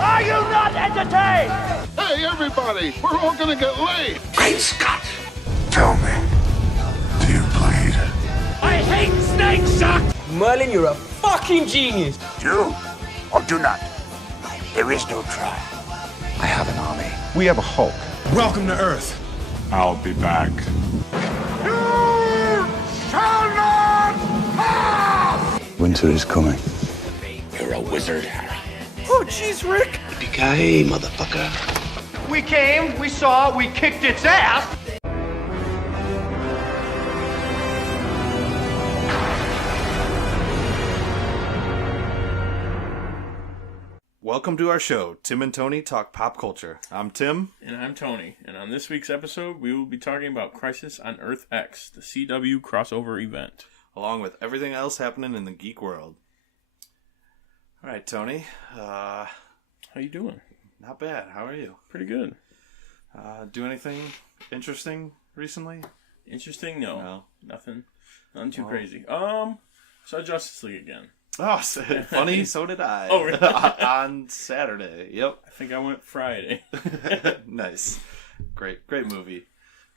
Are you not entertained? Hey, everybody, we're all gonna get laid. Great Scott! Tell me, do you bleed? I hate snake shock! Merlin, you're a fucking genius! Do or do not. There is no try. I have an army. We have a Hulk. Welcome to Earth. I'll be back. You shall not pass! Winter is coming. You're a wizard, Harry. Oh, jeez, Rick! Yippee-ki-yay, motherfucker. We came, we saw, we kicked its ass! Welcome to our show, Tim and Tony Talk Pop Culture. I'm Tim. And I'm Tony. And on this week's episode, we will be talking about Crisis on Earth X, the CW crossover event. Along with everything else happening in the geek world. All right, Tony. How you doing? Not bad. How are you? Pretty good. Do anything interesting recently? Interesting? No. Nothing too crazy. Saw Justice League again. Oh, funny. So did I. Oh, really? On Saturday. Yep. I think I went Friday. Nice. Great movie.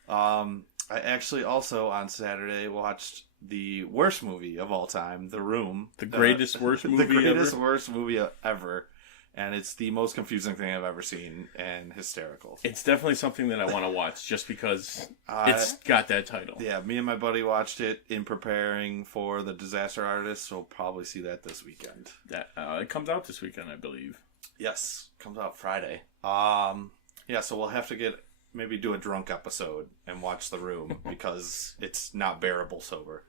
I actually also on Saturday watched the worst movie of all time, The Room. The greatest worst movie ever? The greatest worst movie ever. And it's the most confusing thing I've ever seen and hysterical. It's definitely something that I want to watch just because it's got that title. Yeah, me and my buddy watched it in preparing for The Disaster Artist, so we'll probably see that this weekend. It comes out this weekend, I believe. Yes, comes out Friday. Yeah, so we'll have to maybe do a drunk episode and watch The Room because it's not bearable sober.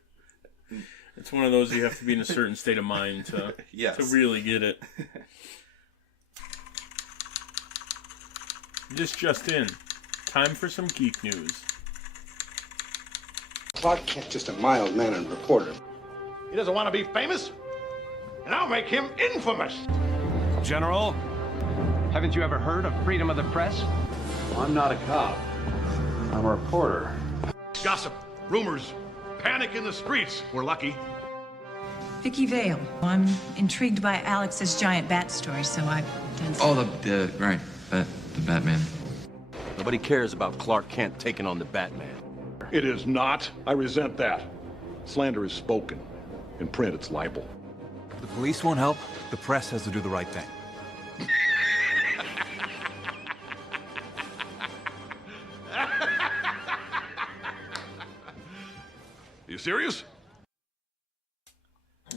It's one of those you have to be in a certain state of mind to really get it. This just in. Time for some geek news. Clark Kent, just a mild-mannered reporter. He doesn't want to be famous, and I'll make him infamous. General, haven't you ever heard of freedom of the press? I'm not a cop. I'm a reporter. Gossip, rumors, panic in the streets. We're lucky. Vicky Vale. I'm intrigued by Alex's giant bat story, so I've done some... The Batman. Nobody cares about Clark Kent taking on the Batman. It is not. I resent that. Slander is spoken. In print, it's libel. The police won't help. The press has to do the right thing. You serious?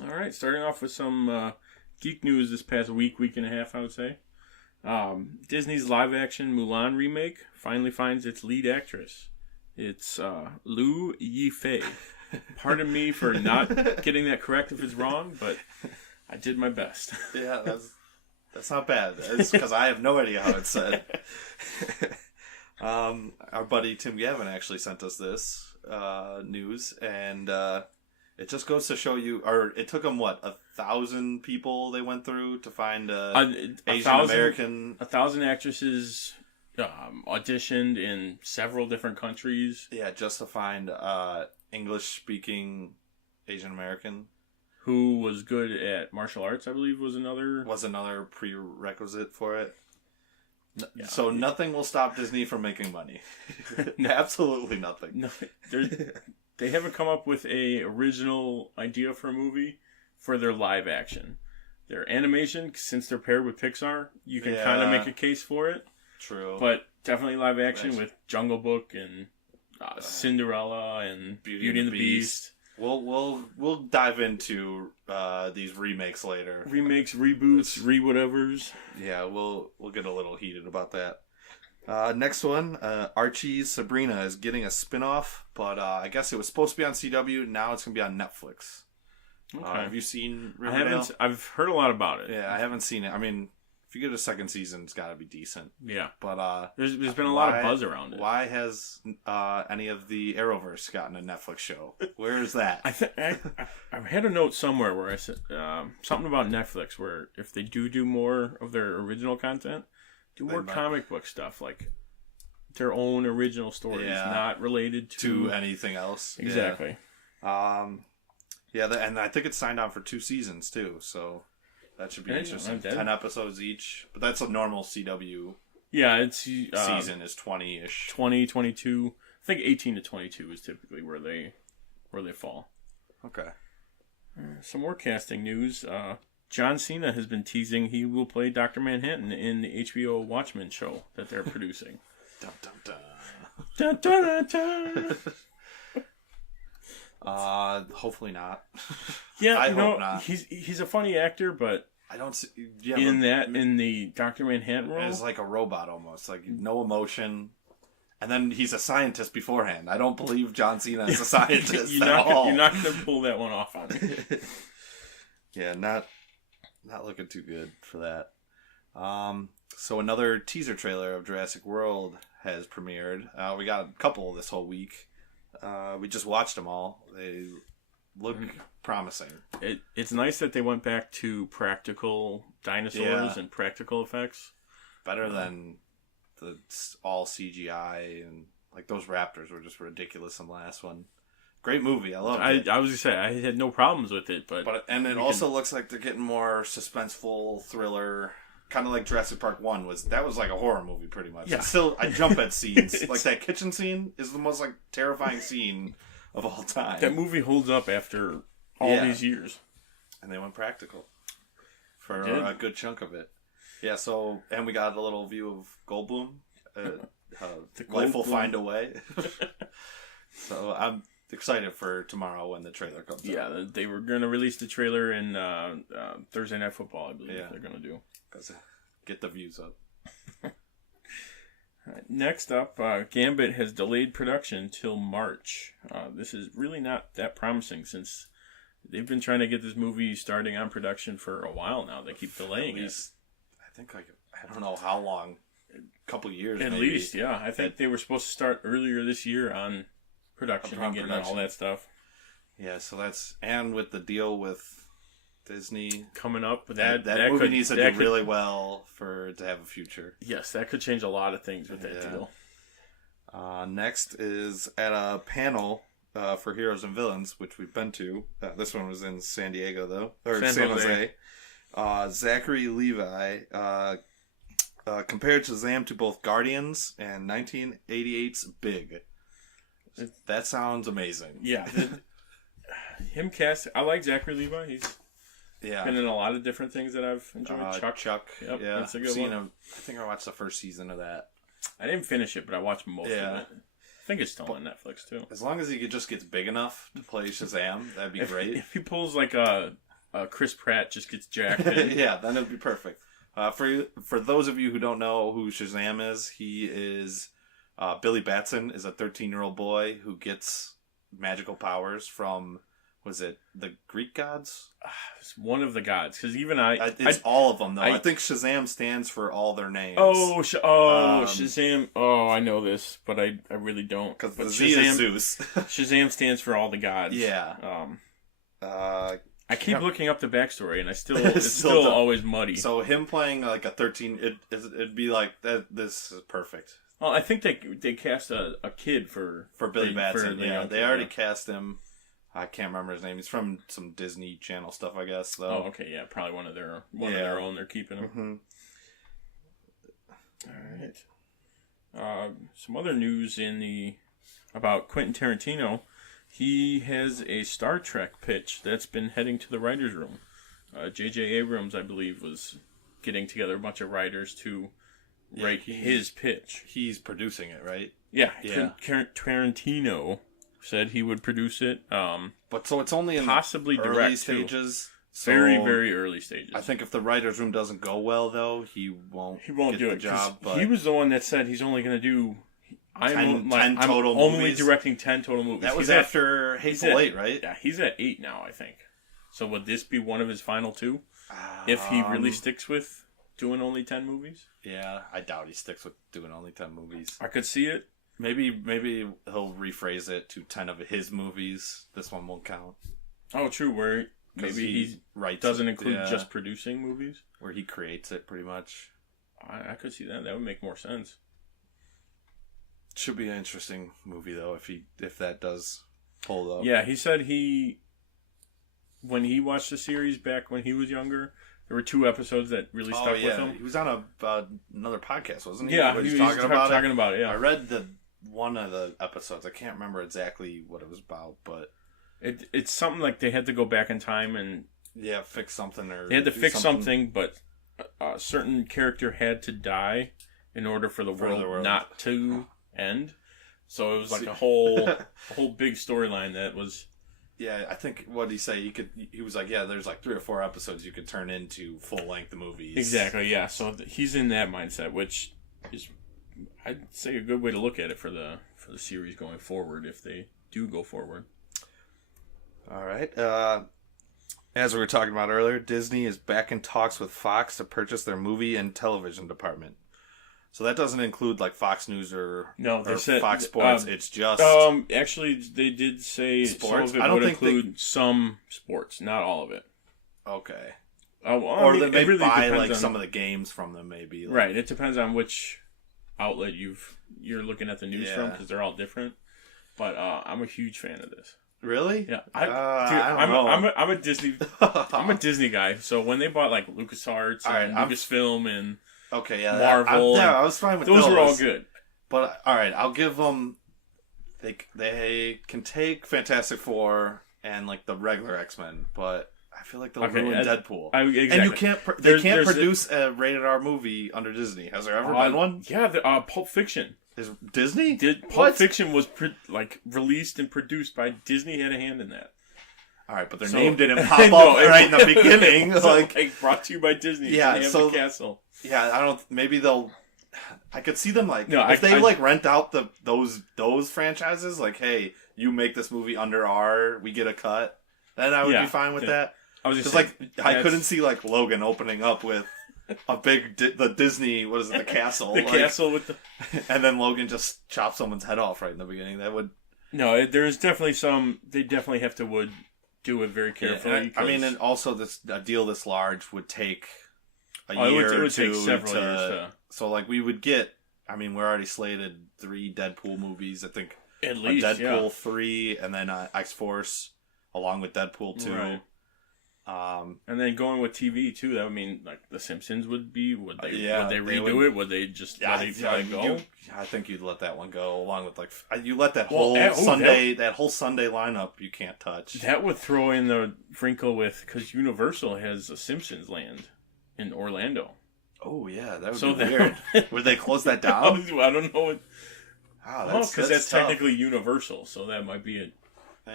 All right, starting off with some geek news this past week and a half, I would say. Disney's live-action Mulan remake finally finds its lead actress. It's Liu Yifei. Pardon me for not getting that correct if it's wrong, but I did my best. Yeah, that's not bad. It's because I have no idea how it's said. Our buddy Tim Gavin actually sent us this news, and it just goes to show you, or it took them, 1,000 people they went through to find Asian American. 1,000 actresses auditioned in several different countries. Yeah, just to find English-speaking Asian American. Who was good at martial arts, I believe, was another prerequisite for it. Yeah, so nothing will stop Disney from making money. Absolutely nothing. No, they haven't come up with a original idea for a movie for their live action. Their animation, since they're paired with Pixar, you can kind of make a case for it. True. But definitely live action with Jungle Book and Cinderella and Beauty and the Beast. We'll dive into these remakes later. Remakes, reboots, re-whatevers. Yeah, we'll get a little heated about that. Next one, Archie's Sabrina is getting a spin-off, but I guess it was supposed to be on CW. Now it's going to be on Netflix. Okay. Have you seen Riverdale? I've heard a lot about it. Yeah, I haven't seen it. I mean, if you get a second season, it's got to be decent. Yeah. But there's been a lot of buzz around it. Why has any of the Arrowverse gotten a Netflix show? Where is that? I had a note somewhere where I said something about Netflix, where if they do more of their original content, do more comic book stuff, like their own original stories, not related to anything else. Exactly. And I think it's signed on for 2 seasons too. So That should be interesting. 10 episodes each. But that's a normal CW it's season is 20-ish. 20, 22. I think 18 to 22 is typically where they fall. Okay. Some more casting news. John Cena has been teasing he will play Dr. Manhattan in the HBO Watchmen show that they're producing. Dun, dun, dun. Dun, dun, dun, dun. Hopefully not. Yeah, I hope not. He's a funny actor, but I don't see in the Dr. Manhattan role, as like a robot almost, like no emotion. And then he's a scientist beforehand. I don't believe John Cena is a scientist you're not going to pull that one off on me. Yeah, not looking too good for that. So another teaser trailer of Jurassic World has premiered. We got a couple this whole week. We just watched them all. They look promising. It's nice that they went back to practical dinosaurs and practical effects. Better than the all CGI, and like those raptors were just ridiculous in the last one. Great movie. I loved it. I was going to say, I had no problems with it. But it also looks like they're getting more suspenseful, thriller, kind of like Jurassic Park 1 was. That was like a horror movie pretty much. Yeah. Still, I jump at scenes. Like that kitchen scene is the most like terrifying scene of all time. That movie holds up after all these years. And they went practical for a good chunk of it. Yeah, so, and we got a little view of Goldblum. Life will find a way. So I'm excited for tomorrow when the trailer comes out. Yeah, they were going to release the trailer in Thursday Night Football, I believe they're going to do. Get the views up. Next up, Gambit has delayed production till March. This is really not that promising since they've been trying to get this movie starting on production for a while now. They keep delaying it. I think I don't know how long. A couple years at maybe. least, yeah. I think they were supposed to start earlier this year on production and getting all that stuff. Yeah, so and with the deal with Disney coming up, that movie needs to do really well to have a future. Yes, that could change a lot of things with that deal. Next is at a panel for Heroes and Villains, which we've been to. This one was in San Diego, though. Or San Jose. Zachary Levi compared Shazam to both Guardians and 1988's Big. That sounds amazing. Yeah. Him cast... I like Zachary Levi. He's been in a lot of different things that I've enjoyed. Chuck. Yep, yeah. That's a good I've seen one. him. I think I watched the first season of that. I didn't finish it, but I watched most of it. I think it's still on Netflix, too. As long as he just gets big enough to play Shazam, that'd be great. If he pulls like a Chris Pratt just gets jacked in. Yeah, then it'd be perfect. For those of you who don't know who Shazam is, he is Billy Batson is a 13-year-old boy who gets magical powers from, was it the Greek gods? It's one of the gods, because even it's all of them though. I think Shazam stands for all their names. Shazam. Oh, I know this, but I really don't. Because the Z is Zeus. Shazam stands for all the gods. Yeah. I keep looking up the backstory, and it's still always muddy. So him playing like a 13, it'd be like that. This is perfect. Well, I think they cast a kid for Billy Batson. They already cast him. I can't remember his name. He's from some Disney Channel stuff, I guess. Though. Oh, okay, yeah, probably one of their own. They're keeping him. Mm-hmm. All right. Some other news about Quentin Tarantino. He has a Star Trek pitch that's been heading to the writers' room. J.J. Abrams, I believe, was getting together a bunch of writers to write his pitch. He's producing it, right? Yeah. Tarantino said he would produce it. But so it's only in possibly the early stages. So very, very early stages. I think if the writers' room doesn't go well, though, he won't do the job. But he was the one that said he's only going to do 10 I'm total only movies. directing 10 total movies. That was after Hateful Eight, right? Yeah, he's at 8 now, I think. So would this be one of his final 2? If he really sticks with doing only 10 movies? Yeah, I doubt he sticks with doing only 10 movies. I could see it. Maybe he'll rephrase it to 10 of his movies. This one won't count. Oh, true. Where maybe he doesn't include just producing movies? Where he creates it, pretty much. I could see that. That would make more sense. Should be an interesting movie though if that does hold up. Yeah, he said when he watched the series back when he was younger, There were 2 episodes that really stuck with him. He was on another podcast, wasn't he? Yeah, Where he was talking about it. Yeah, I read one of the episodes. I can't remember exactly what it was about, but it's something like they had to go back in time and fix something, or they had to fix something, but a certain character had to die in order for the world not to end. So it was like a whole big storyline that was. Yeah, I think what did he say? He was like, there's like 3 or 4 episodes you could turn into full-length movies. Exactly, yeah. So he's in that mindset, which is, I'd say, a good way to look at it for the series going forward, if they do go forward. All right. As we were talking about earlier, Disney is back in talks with Fox to purchase their movie and television department. So that doesn't include like Fox News or Fox Sports. It's just actually they did say sports. Some of it would include some sports, not all of it. Okay. Or they may really buy like some of the games from them, maybe. Like, right. It depends on which outlet you're looking at the news from, because they're all different. But I'm a huge fan of this. Really? Yeah. I'm a Disney. I'm a Disney guy. So when they bought like LucasArts and Lucasfilm and Marvel, I was fine with those. Those were all good. But all right, I'll give them. They can take Fantastic Four and like the regular X-Men, but I feel like they'll ruin Deadpool. Exactly. And you can't. They can't produce a rated R movie under Disney. Has there ever been one? Yeah, Pulp Fiction. Is Disney? Pulp Fiction was released and produced by Disney. Had a hand in that. All right, but their name didn't pop up right in the beginning. Like brought to you by Disney. Yeah, so the castle. Yeah, I don't. Maybe they'll. I could see them if they rent out those franchises. Like, hey, you make this movie under we get a cut. Then I would be fine with that. I was just I couldn't see like Logan opening up with a big the Disney. What is it? The castle. The castle with the. And then Logan just chops someone's head off right in the beginning. That would. No, there's definitely some. They definitely have to do it very carefully. Yeah, and also a deal this large would take a year it would or two. Take several years. So like we would get. I mean, we're already slated 3 Deadpool movies. I think at least Deadpool 3, and then X-Force along with Deadpool 2. Right. And then going with TV too. That would mean like The Simpsons would they redo it? Would they just let it go? I think you'd let that one go along with you let that whole Sunday lineup you can't touch. That would throw in the wrinkle with because Universal has a Simpsons land in Orlando. Oh yeah, that would be weird. Would they close that down? I don't know. Because that's technically Universal, so that might be it.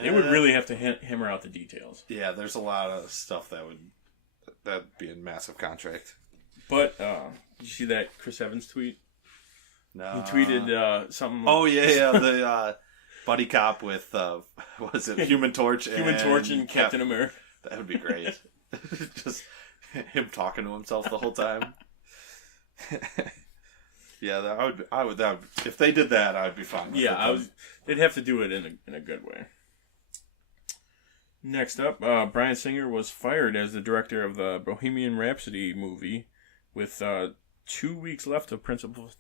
They would really have to hammer out the details. Yeah, there's a lot of stuff that'd be a massive contract. But did you see that Chris Evans tweet? No. He tweeted something. Oh yeah, the buddy cop with what is it? Human Torch and Captain America. That would be great. Just him talking to himself the whole time. Yeah, I would. If they did that, I'd be fine. They'd have to do it in a good way. Next up, Bryan Singer was fired as the director of the Bohemian Rhapsody movie, with 2 weeks left of principal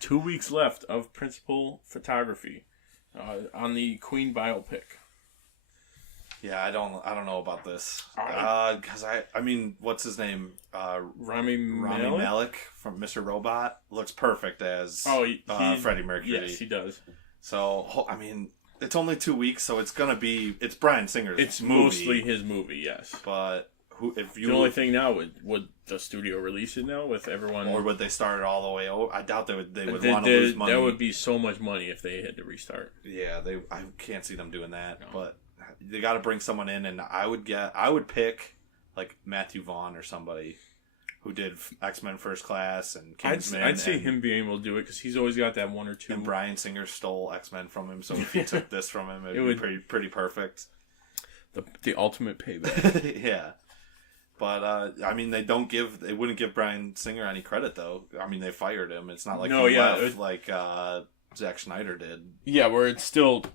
2 weeks left of principal photography on the Queen biopic. Yeah, I don't know about this because I mean, what's his name? Rami Malek from Mr. Robot looks perfect as Freddie Mercury. Yes, he does. So I mean, it's only 2 weeks, so it's Bryan Singer's. It's movie, mostly his movie, yes. But the only thing now would the studio release it now with everyone, or would they start it all the way over? I doubt they would want to lose money. That would be so much money if they had to restart. Yeah, I can't see them doing that, but. They got to bring someone in, and I would pick like Matthew Vaughn or somebody who did X-Men First Class and Kingsman. I'd see him being able to do it because he's always got that one or two. And Bryan Singer stole X-Men from him, so if he took this from him, it would be pretty perfect. The ultimate payback. Yeah, but I mean, they wouldn't give Bryan Singer any credit though. I mean, they fired him. It's not like left like Zack Snyder did. Yeah, where it's still.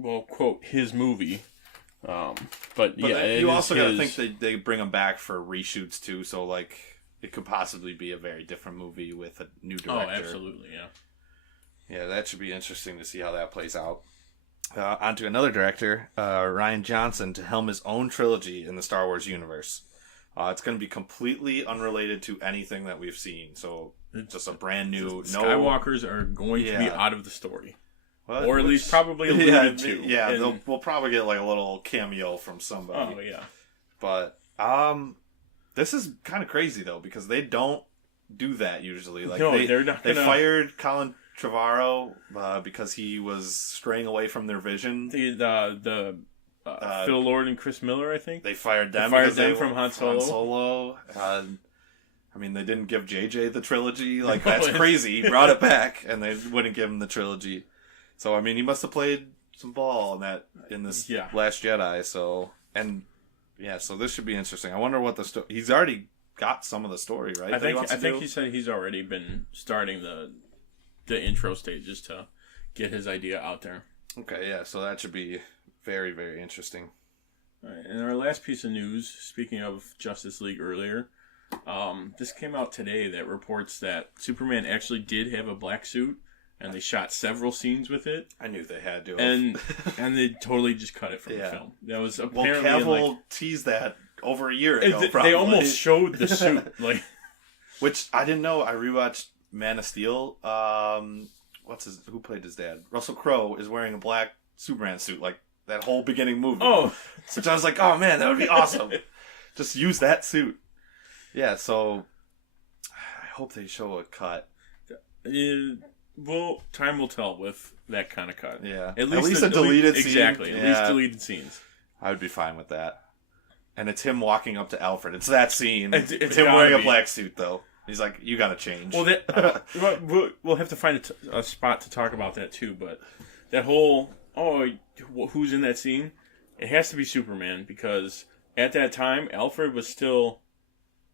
Well, quote, his movie. But yeah, you also got to think they bring him back for reshoots too, so like it could possibly be a very different movie with a new director. Oh, absolutely, yeah. Yeah, that should be interesting to see how that plays out. On to another director, Rian Johnson, to helm his own trilogy in the Star Wars universe. It's going to be completely unrelated to anything that we've seen. So it's just a brand new... Skywalkers are going to be out of the story. What? Or at least probably alluded to. Yeah, we'll probably get like a little cameo from somebody. Oh, yeah. But this is kind of crazy, though, because they don't do that usually. Like, no, they're not They fired Colin Trevorrow because he was straying away from their vision. The Phil Lord and Chris Miller, I think. They fired them. From Han Solo. I mean, they didn't give JJ the trilogy. Like, that's crazy. He brought it back, and they wouldn't give him the trilogy. So, I mean, he must have played some ball in this Last Jedi. So, so this should be interesting. I wonder what he's already got some of the story, right? I think he said he's already been starting the intro stages to get his idea out there. Okay, yeah. So that should be very, very interesting. All right, and our last piece of news, speaking of Justice League earlier, this came out today that reports that Superman actually did have a black suit, and they shot several scenes with it. I knew they had to. And they totally just cut it from the film. That was apparently... Well, Cavill teased that over a year ago, probably. They almost showed the suit. Which I didn't know. I rewatched Man of Steel. Who played his dad? Russell Crowe is wearing a black Superman suit, like that whole beginning movie. Oh. Which I was like, oh man, that would be awesome. Just use that suit. Yeah, so I hope they show a cut. Well, time will tell with that kind of cut. Yeah. At least a deleted scene. Exactly. At least deleted scenes. I would be fine with that. And it's him walking up to Alfred. It's that scene. It's him wearing a black suit, though. He's like, you gotta change. Well, we'll have to find a spot to talk about that, too. But that whole, who's in that scene? It has to be Superman, because at that time, Alfred was still...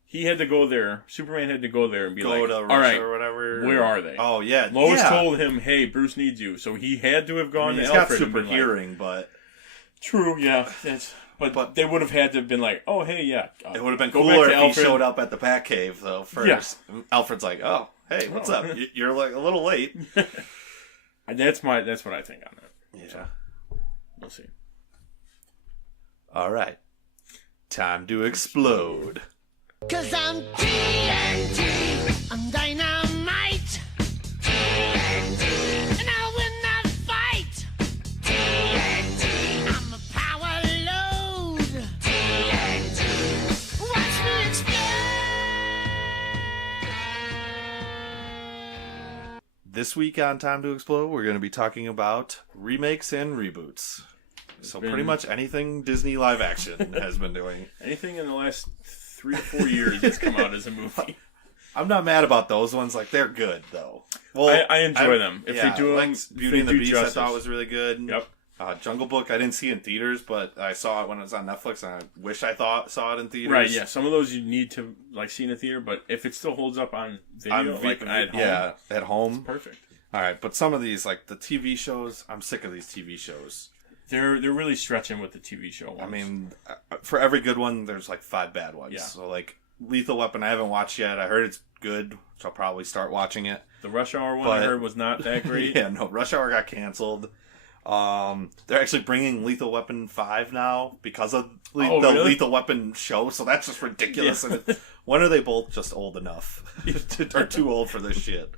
He had to go there. Superman had to go there and be like, to all right, or whatever. Where are they? Oh, yeah. Lois told him, hey, Bruce needs you. So he had to have gone to Alfred. He's got super hearing, but... True, yeah. But they would have had to have been like, oh, hey, yeah. It would have been cooler if he showed up at the Batcave, though, first. Yeah. Alfred's like, oh, hey, what's up? You're like a little late. That's what I think on that. Yeah. So, we'll see. All right. Time to explode. 'Cause I'm TNT, I'm dynamite. TNT, and I'll win that fight. TNT, I'm a power load. TNT, watch me explode. This week on Time to Explode, we're going to be talking about remakes and reboots. So pretty much anything Disney live action has been doing. Anything in the last 3 to 4 years that's come out as a movie. I'm not mad about those ones. Like, they're good, though. Well, I enjoy them. If they do like them, Beauty and the Beast, justice. I thought was really good. Yep. Jungle Book, I didn't see in theaters, but I saw it when it was on Netflix, and I wish I saw it in theaters. Right, yeah. Some of those you need to see in a theater, but if it still holds up on video, at home, it's perfect. All right, but some of these, like the TV shows, I'm sick of these TV shows. They're really stretching with the TV show ones. I mean, for every good one, there's like 5 bad ones. Yeah. So like Lethal Weapon, I haven't watched yet. I heard it's good, so I'll probably start watching it. The Rush Hour one I heard was not that great. Yeah, no, Rush Hour got canceled. They're actually bringing Lethal Weapon 5 now because of the really? Lethal Weapon show, so that's just ridiculous. Yeah. And when are they both just old enough? Or too old for this shit?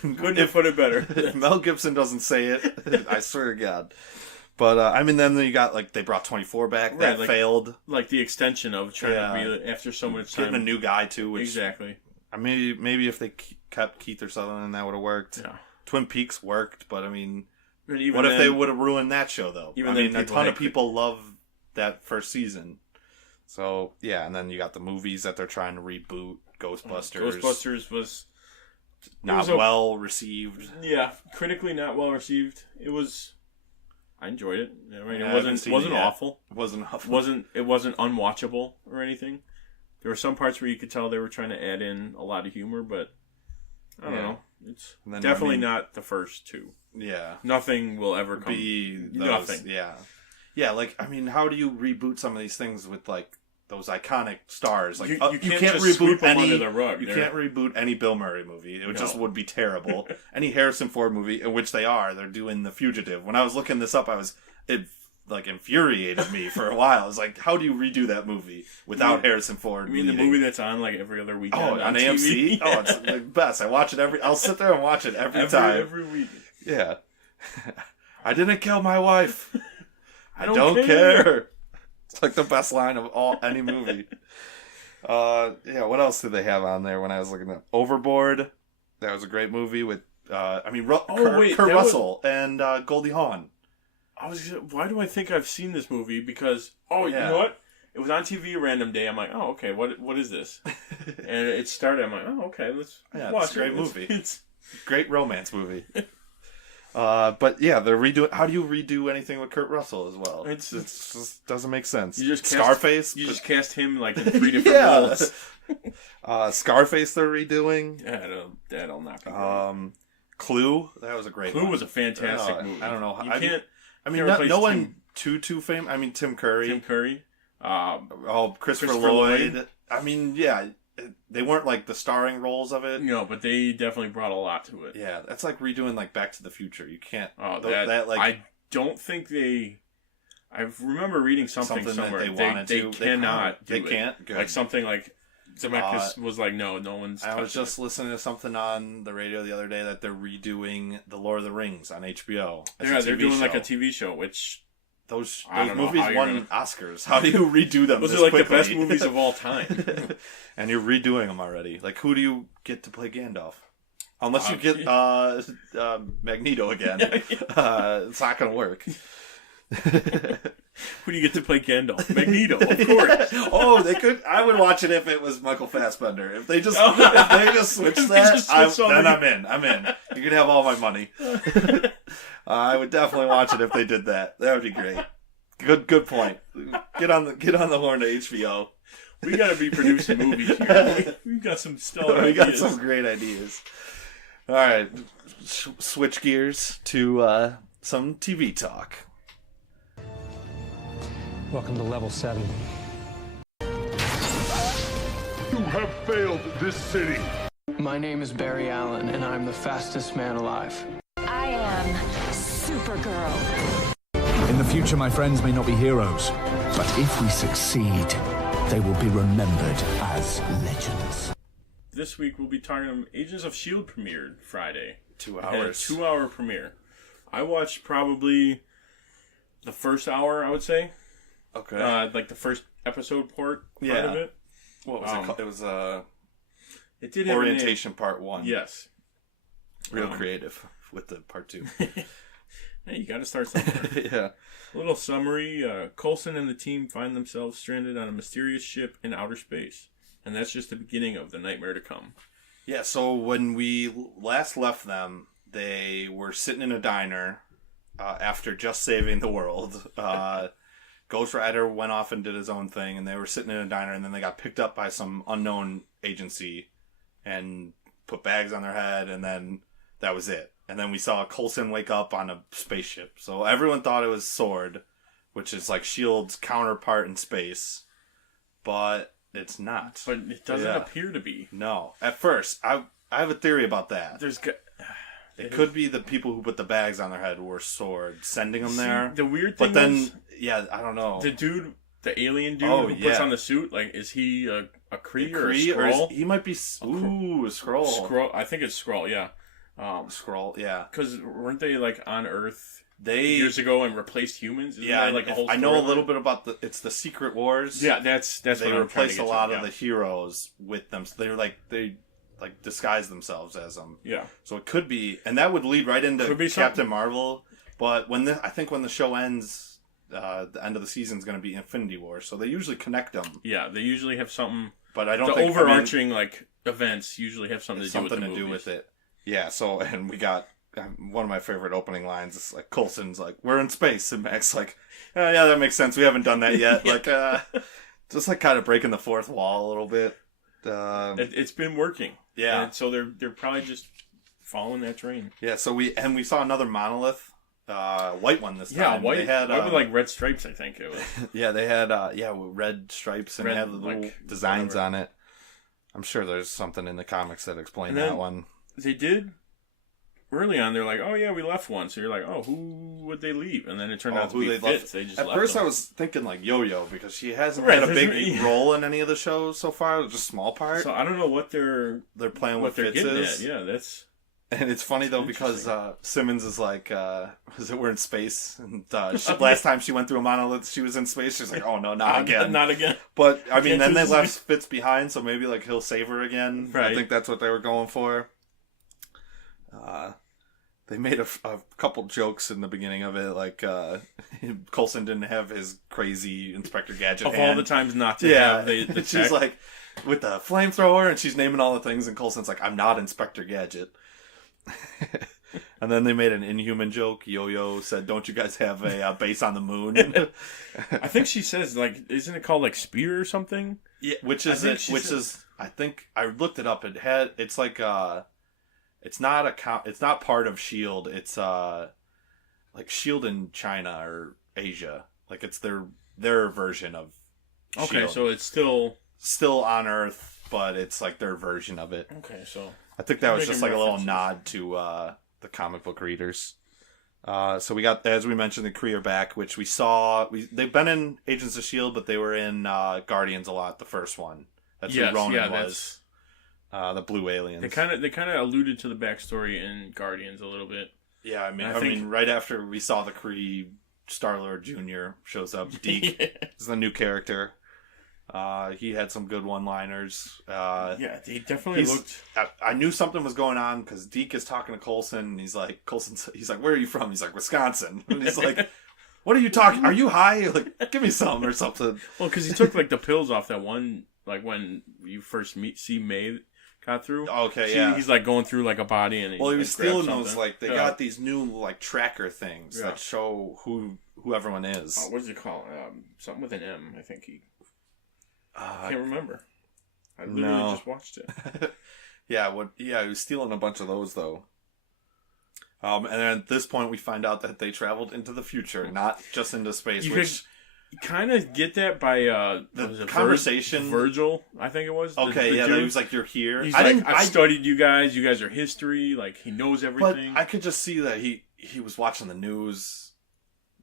Couldn't have put it better. If Mel Gibson doesn't say it, I swear to God. But, I mean, then you got, like, they brought 24 back. That failed. Like the extension of trying to be, after so much time. Getting a new guy, too. Which, exactly. I mean, maybe if they kept Kiefer Sutherland, that would have worked. Yeah. Twin Peaks worked, but, I mean... Even what if then, they would have ruined that show, though? Even I mean, a ton of it. people love that first season. So, yeah, and then you got the movies that they're trying to reboot. Ghostbusters. Ghostbusters was well received. Yeah, critically not well received. It was... I enjoyed it. I mean, Yeah, it wasn't awful. It wasn't awful. It wasn't unwatchable or anything. There were some parts where you could tell they were trying to add in a lot of humor, but I don't know. It's definitely not the first two. Yeah. Nothing will ever be nothing. Yeah. Yeah, like, I mean, how do you reboot some of these things with, like, those iconic stars. Like You you can't can't just sweep reboot them any. under the rug. You can't reboot any Bill Murray movie. It just would be terrible. Any Harrison Ford movie, in which they're doing The Fugitive. When I was looking this up, it like infuriated me for a while. I was like, how do you redo that movie without Harrison Ford? I mean, the movie that's on like every other weekend on TV? AMC. Oh, it's the best. I watch it I'll sit there and watch it every time. Every week. Yeah. I didn't kill my wife. I don't care. It's like the best line of any movie. What else did they have on there when I was looking at Overboard? That was a great movie with Kurt Russell and Goldie Hawn. Why do I think I've seen this movie? Because you know what? It was on TV a random day. I'm like, oh, okay, what is this? And it started. I'm like, oh, okay, let's watch it's a great it. movie. It's a great romance movie. But yeah, they're redoing. How do you redo anything with Kurt Russell as well? It just doesn't make sense. You just Scarface. You just cast him like in 3 different roles. Scarface they're redoing. That'll not be good. Clue. That was a great. Clue one. was a fantastic movie. I don't know. You can't. I mean, no one too famous. I mean, Tim Curry. Christopher Lloyd. I mean, yeah. They weren't like the starring roles of it. No, but they definitely brought a lot to it. Yeah, that's like redoing like Back to the Future. You can't. I don't think they. I remember reading something somewhere. That they wanted to. They cannot. They can't. Good. Like something like Zemeckis was like, no one's. I was just listening to something on the radio the other day that they're redoing The Lord of the Rings on HBO. Yeah, they're doing like a TV show, which. Those movies won Oscars. How do you redo them? Those are like the best movies of all time. And you're redoing them already. Like, who do you get to play Gandalf? Unless you get Magneto again. It's not going to work. Who do you get to play Gandalf? Magneto, of course. They could. I would watch it if it was Michael Fassbender. If they just switch that, then I'm in. You can have all my money. I would definitely watch it if they did that. That would be great. Good point. Get on the horn to HBO. We got to be producing movies here. We've got some stellar ideas. We got some great ideas. All right, switch gears to some TV talk. Welcome to level 7. You have failed this city. My name is Barry Allen, and I'm the fastest man alive. I am Supergirl. In the future, my friends may not be heroes, but if we succeed, they will be remembered as legends. This week we'll be talking about Agents of S.H.I.E.L.D. premiered Friday. 2 hours. 2-hour premiere. I watched probably the first hour, I would say. Okay. Like the first episode part of it. What was it called? It was it did Orientation Part 1. Yes. Real creative with the Part 2. Hey, you got to start somewhere. Yeah. A little summary. Coulson and the team find themselves stranded on a mysterious ship in outer space. And that's just the beginning of the nightmare to come. Yeah, so when we last left them, they were sitting in a diner after just saving the world. Ghost Rider went off and did his own thing, and they were sitting in a diner, and then they got picked up by some unknown agency and put bags on their head, and then that was it. And then we saw Coulson wake up on a spaceship. So everyone thought it was S.H.I.E.L.D., which is like S.H.I.E.L.D.'s counterpart in space, but it's not. But it doesn't appear to be. No. At first, I have a theory about that. It could be the people who put the bags on their head were S.W.O.R.D. sending them there. The weird thing I don't know. The dude, the alien dude who puts on the suit, like, is he a Kree or a Skrull? He might be, a Skrull. I think it's Skrull, yeah. Skrull, yeah. Because weren't they, like, on Earth years ago and replaced humans? Isn't that, like, a whole I know a little bit about it's the Secret Wars. Yeah, that's they what replaced a lot of the heroes with them. So they disguise themselves as them. Yeah. So it could be, and that would lead right into Captain Marvel. But I think when the show ends, the end of the season is going to be Infinity War. So they usually connect them. Yeah, they usually have something. But I don't think overarching events usually have something to do with it. Yeah. So and we got one of my favorite opening lines is like Coulson's like, "We're in space," and Mac's like, "Oh, yeah, that makes sense. We haven't done that yet." Like, just like kind of breaking the fourth wall a little bit. It's been working. Yeah. And so they're probably just following that train. Yeah. So we saw another monolith white one this time. Yeah, white. They had, white with like red stripes, I think it was. Yeah, they had with red stripes and Red, they had the little like, designs whatever. on it. I'm sure there's something in the comics that explain And then that one. They did early on. They're like, "Oh yeah, we left one." So you're like, "Oh, who would they leave?" And then it turned out to be Fitz. They just At left first, them. I was thinking like Yo-Yo because she hasn't Right, had a big yeah. role in any of the shows so far. Just a small part. So I don't know what they're playing what with they're Fitz getting is. at. Yeah, that's. And it's funny though because Simmons is like, we're in space, and last time she went through a monolith, she was in space. She's like, oh no, not again, not again. But I mean, Can't then do they this left Fitz behind, so maybe like he'll save her again. Right. I think that's what they were going for. They made a couple jokes in the beginning of it, like Coulson didn't have his crazy Inspector Gadget Of hand. all the times not to have the she's tech. like with the flamethrower, and she's naming all the things, and Coulson's like, I'm not Inspector Gadget. And then they made an Inhuman joke. Yo-Yo said, "Don't you guys have a base on the moon?" I think she says like, isn't it called like Spear or something? Yeah, which is I think I looked it up. It's like it's not part of S.H.I.E.L.D. It's like S.H.I.E.L.D. in China or Asia. Like it's their version of Okay, S.H.I.E.L.D. so it's still on Earth, but it's like their version of it. Okay, so I think that was just like a little references. nod to the comic book readers. So we got, as we mentioned, the Kree are back, which we saw. They've been in Agents of S.H.I.E.L.D., but they were in Guardians a lot, the first one. That's who Ronan was. The blue aliens. They kind of alluded to the backstory in Guardians a little bit. Yeah, I I think- mean, right after we saw the Kree, Star-Lord Jr. shows up. Geek is the new character. He had some good one-liners. Yeah, he definitely looked. I knew something was going on because Deke is talking to Coulson, and he's like, "Where are you from?" He's like, "Wisconsin." And he's like, "What are you talking? Are you high? Like, give me some or something." Well, because he took like the pills off that one, like when you first see May got through. Okay, yeah. He's like going through like a body, and He was stealing those. something. Like they got these new like tracker things that show who everyone is. What does he call it? Something with an M. I think he. I can't remember. I literally just watched it. Yeah, he was stealing a bunch of those though. And then at this point, we find out that they traveled into the future, not just into space. You kind of get that by the conversation. Virgil, I think it was. Okay, the yeah, dude. he was like, "You're here." He's I've studied you guys. You guys are history. Like he knows everything. But I could just see that he was watching the news.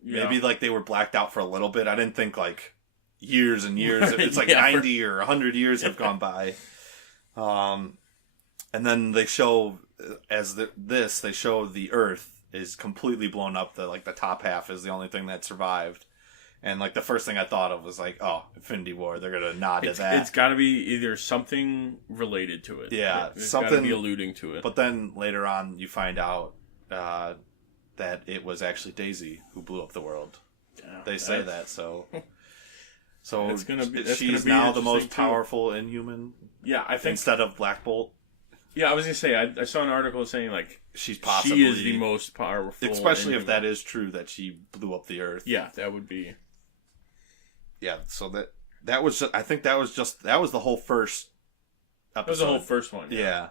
Yeah. Maybe like they were blacked out for a little bit. I didn't think like years and years. It's like 90 or 100 years have gone by. And then they show they show the Earth is completely blown up. The top half is the only thing that survived. And like the first thing I thought of was like, oh, Infinity War. They're gonna nod to that. It's got to be either something related to it. Yeah, it's something got to be alluding to it. But then later on, you find out that it was actually Daisy who blew up the world. Yeah, they say that, so she's now the most powerful Inhuman. Yeah, I think instead of Black Bolt. Yeah, I was gonna say I saw an article saying like she is the most powerful, especially if that is true that she blew up the Earth. Yeah, that would be. Yeah, so that was just, I think that was the whole first episode. That was the whole first one. Yeah.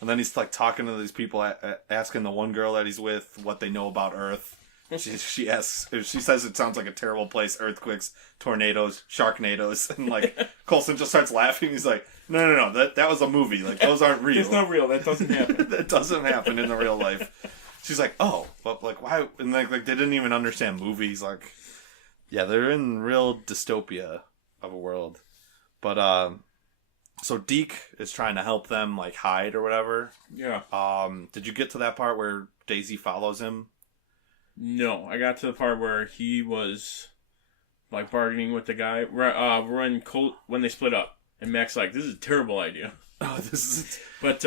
And then he's like talking to these people, asking the one girl that he's with what they know about Earth. She says it sounds like a terrible place: earthquakes, tornadoes, sharknadoes, and like Coulson just starts laughing. He's like, "No, that was a movie. Like those aren't real. It's not real. That doesn't happen. That doesn't happen in the real life." She's like, "Oh, but like why?" And like they didn't even understand movies. Like, yeah, they're in real dystopia of a world. But so Deke is trying to help them like hide or whatever. Yeah. Did you get to that part where Daisy follows him? No, I got to the part where he was like bargaining with the guy when they split up, and Mac's like, "This is a terrible idea." Oh, this is. But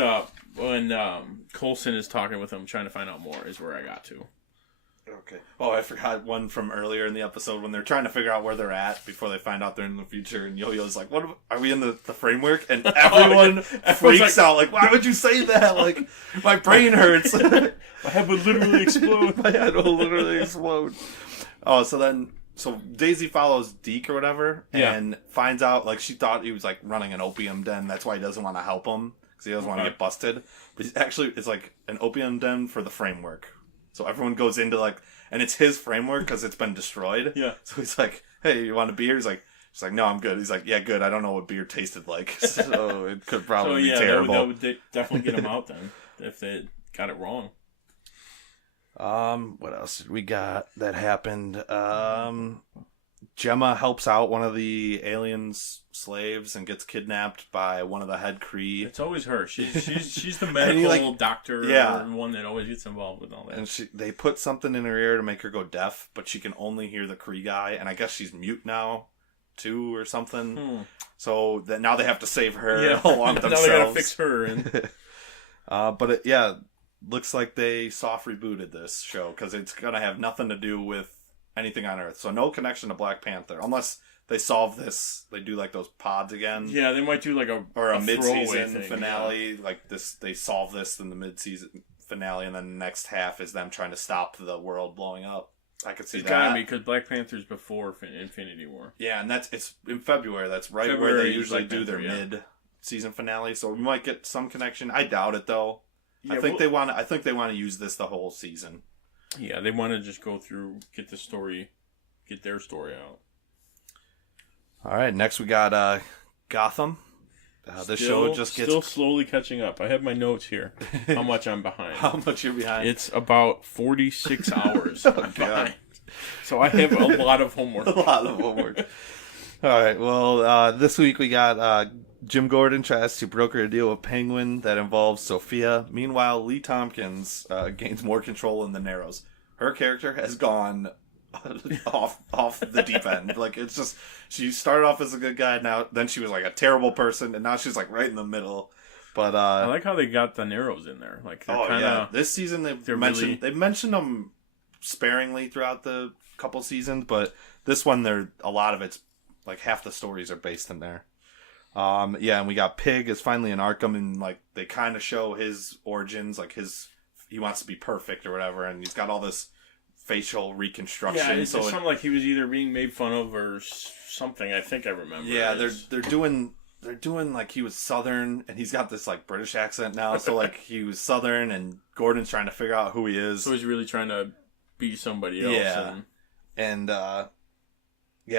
when Coulson is talking with him, trying to find out more, is where I got to. Okay. Oh, I forgot one from earlier in the episode when they're trying to figure out where they're at before they find out they're in the future, and Yo-Yo's like, "What are we in the framework?" And everyone freaks out, like, "Why would you say that? Like, my brain hurts. My head would literally explode. My head will literally explode." Oh, so Daisy follows Deke or whatever, and finds out like she thought he was like running an opium den. That's why he doesn't want to help him because he doesn't want to get busted. But it's like an opium den for the framework. So everyone goes into like, and it's his framework because it's been destroyed. Yeah. So he's like, "Hey, you want a beer?" He's like, no, I'm good. He's like, "Yeah, good. I don't know what beer tasted like." So it could probably be terrible. That would definitely get him out then if they got it wrong. What else did we got that happened? Gemma helps out one of the aliens' slaves and gets kidnapped by one of the head Kree. It's always her. She's the medical doctor, one that always gets involved with all that. And they put something in her ear to make her go deaf, but she can only hear the Kree guy, and I guess she's mute now too or something. So that now they have to save her along themselves. Now they gotta fix her. And... but looks like they soft rebooted this show because it's gonna have nothing to do with anything on Earth. So no connection to Black Panther unless they solve this. They do like those pods again. Yeah, they might do like a mid-season finale. Yeah. Like this, they solve this in the mid-season finale, and then the next half is them trying to stop the world blowing up. I could see that. It's gotta be because Black Panther's before Infinity War. Yeah, and it's in February. That's right where they usually do their mid-season finale. So we might get some connection. I doubt it though. Yeah, I think they want to use this the whole season. Yeah, they want to just go through, get their story out. All right, next we got Gotham. This show just gets... Still slowly catching up. I have my notes here. How much I'm behind. How much you're behind? It's about 46 hours behind. So I have a lot of homework. All right, well, this week we got Jim Gordon tries to broker a deal with Penguin that involves Sophia. Meanwhile, Lee Tompkins gains more control in the Narrows. Her character has gone off the deep end. Like, it's just, she started off as a good guy, then she was like a terrible person, and now she's like right in the middle. But I like how they got the Narrows in there. Like, this season they mentioned them sparingly throughout the couple seasons, but this one a lot of it's like half the stories are based in there. And we got Pig is finally in Arkham, and like they kind of show his origins, like he wants to be perfect or whatever, and he's got all this facial reconstruction. Yeah, it's something like he was either being made fun of or something. I think I remember. Yeah, they're doing like he was Southern, and he's got this like British accent now. So like he was Southern, and Gordon's trying to figure out who he is. So he's really trying to be somebody else. Yeah, and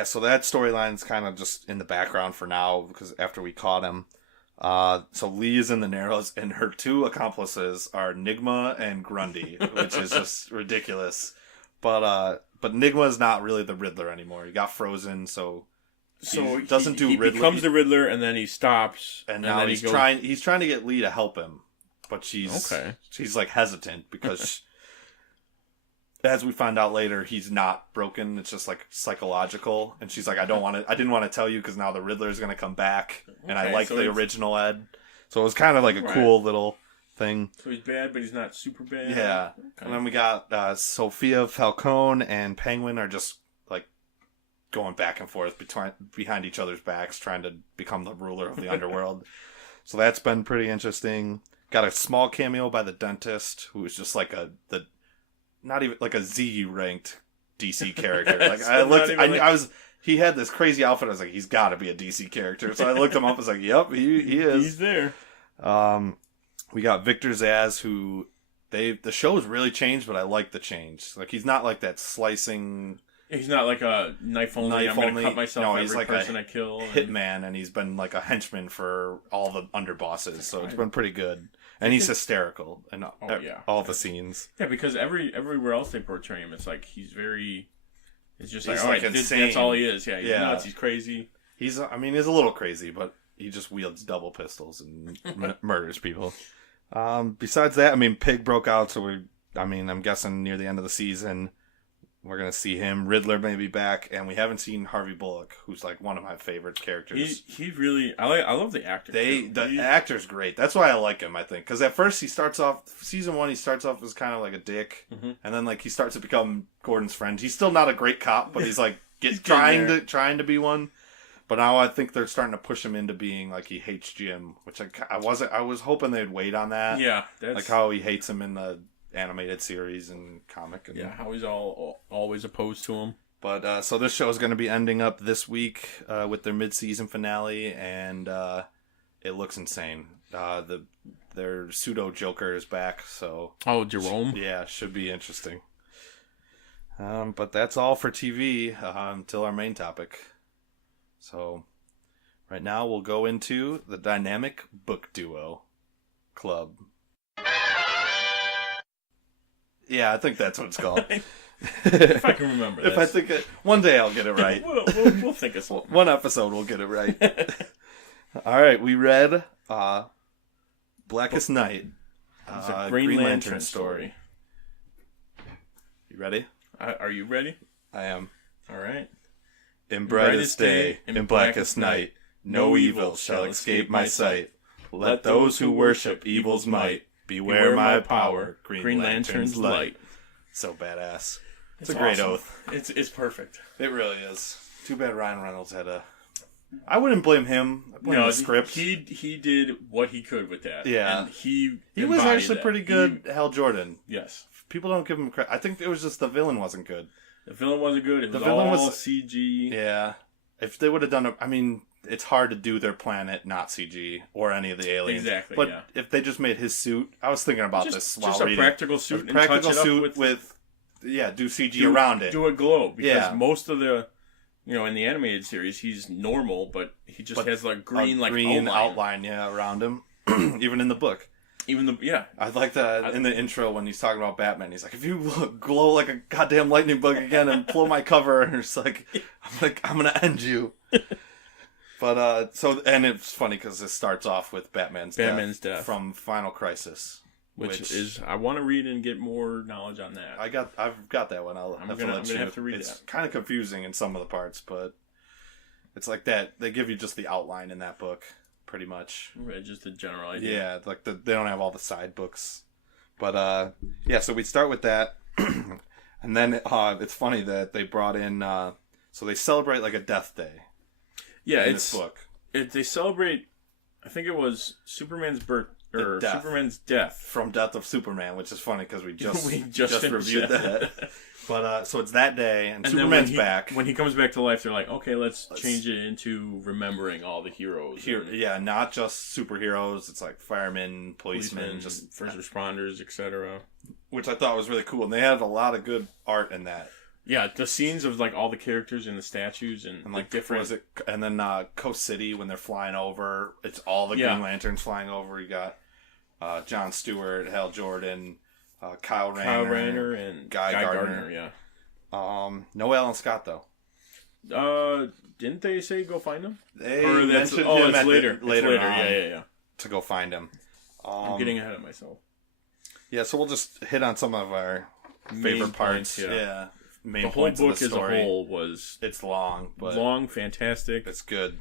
so that storyline's kind of just in the background for now because after we caught him. So Lee is in the Narrows, and her two accomplices are Nigma and Grundy, which is just ridiculous. But Nigma is not really the Riddler anymore. He got frozen, so he doesn't do Riddler. He becomes the Riddler, and then he stops. And now he's trying to get Lee to help him, but she's like hesitant because. As we find out later, he's not broken. It's just like psychological, and she's like, I didn't want to tell you because now the Riddler is going to come back, and I like the original Ed. So it was kind of like a cool little thing. So he's bad, but he's not super bad. Yeah. Okay. And then we got Sophia Falcone and Penguin are just like going back and forth behind each other's backs, trying to become the ruler of the underworld. So that's been pretty interesting. Got a small cameo by the dentist, who was just like not even like a Z ranked DC character. Like he had this crazy outfit. I was like, he's got to be a DC character. So I looked him up. I was like, yep, he is. He's there. We got Victor Zsasz, who the show has really changed, but I like the change. Like he's not like that slicing. He's not like a knife only. I'm going to cut myself. No, he's like person I kill. Hitman, and he's been like a henchman for all the underbosses. So it's been pretty good. And he's hysterical in all the scenes. Yeah, because everywhere else they portray him, it's like he's very... It's just he's like insane. That's all he is. Yeah, he's nuts. He's crazy. He's a little crazy, but he just wields double pistols and murders people. Besides that, Pig broke out, so I'm guessing near the end of the season, we're going to see him. Riddler may be back, and we haven't seen Harvey Bullock, who's like one of my favorite characters. He really... I love the actor. The actor's great. That's why I like him, I think. Because at first season 1, he starts off as kind of like a dick, and then like he starts to become Gordon's friend. He's still not a great cop, but he's like trying to be one. But now I think they're starting to push him into being like he hates Jim, which I was hoping they'd wait on that. Yeah, like how he hates him in the animated series and comic. And, how he's always opposed to him. But so this show is going to be ending up this week with their mid-season finale, and it looks insane. their pseudo Joker is back. So Jerome. Yeah, should be interesting. But that's all for TV until our main topic. So right now we'll go into the Dynamic Book Duo Club. Yeah, I think that's what it's called. If I can remember this. If I think it, one day I'll get it right. we'll think of something. One episode we'll get it right. All right, we read Blackest Night. It's a Green Lantern story. You ready? Are you ready? I am. All right. In brightest day, in blackest night, no evil shall escape my sight. Let those who worship evil's might beware my power, Green Lantern's light. So badass. It's a great awesome. oath. It's perfect. It really is. Too bad Ryan Reynolds had a... I wouldn't blame him. I blame the script. He did what he could with that. Yeah. And he was actually pretty good, Hal Jordan. Yes. People don't give him credit. I think it was just the villain wasn't good. The villain wasn't good. It was all CG. Yeah. If they would have done it... I mean, it's hard to do their planet not CG or any of the aliens. Exactly, But yeah. if they just made his suit... I was thinking about this while reading. Just a practical suit do CG around it. Do a glow. Because most of the... in the animated series, he's normal, but he just has like green outline around him. Even in the book. I like that in the intro when he's talking about Batman. He's like, if you glow like a goddamn lightning bug again and pull my cover, and it's like, I'm gonna end you. But and it's funny because it starts off with Batman's death from Final Crisis, which is I want to read and get more knowledge on that. I've got that one. I'm gonna have to read it's that. It's kind of confusing in some of the parts, but it's like that. They give you just the outline in that book, pretty much. Right, just the general idea. Yeah, like they don't have all the side books, but so we start with that, and then it's funny that they brought in. So they celebrate like a death day. Yeah, in this book. They celebrate. I think it was Superman's birth. Or Superman's death. From Death of Superman, which is funny because we just reviewed that. But so it's that day, and Superman's back. When he comes back to life, they're like, okay, let's change it into remembering all the heroes. Not just superheroes. It's like firemen, policemen, just first responders, etc. Which I thought was really cool, and they had a lot of good art in that. Yeah, the scenes of like all the characters and the statues and like different. And then Coast City when they're flying over, it's all the Green Lanterns flying over. You got Jon Stewart, Hal Jordan, Kyle Rayner, and Guy Gardner. Yeah. No Alan Scott though. Didn't they say go find him? It's later. Yeah. To go find him. I'm getting ahead of myself. Yeah, so we'll just hit on some of our favorite parts. Yeah. Main the whole points book of the story. as a whole it's long, but fantastic. It's good.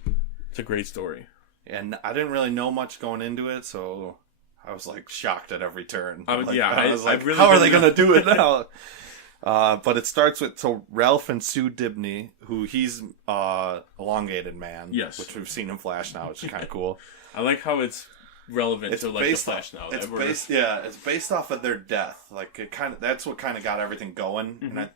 It's a great story. And I didn't really know much going into it, so I was like shocked at every turn. I was like, how are they going to do it now? But it starts with Ralph and Sue Dibney, who he's elongated man. Yes, which we've seen in Flash now, which is kind of cool. I like how it's relevant to like the Flash now. It's based off of their death. Like that's what kind of got everything going. Mm-hmm. And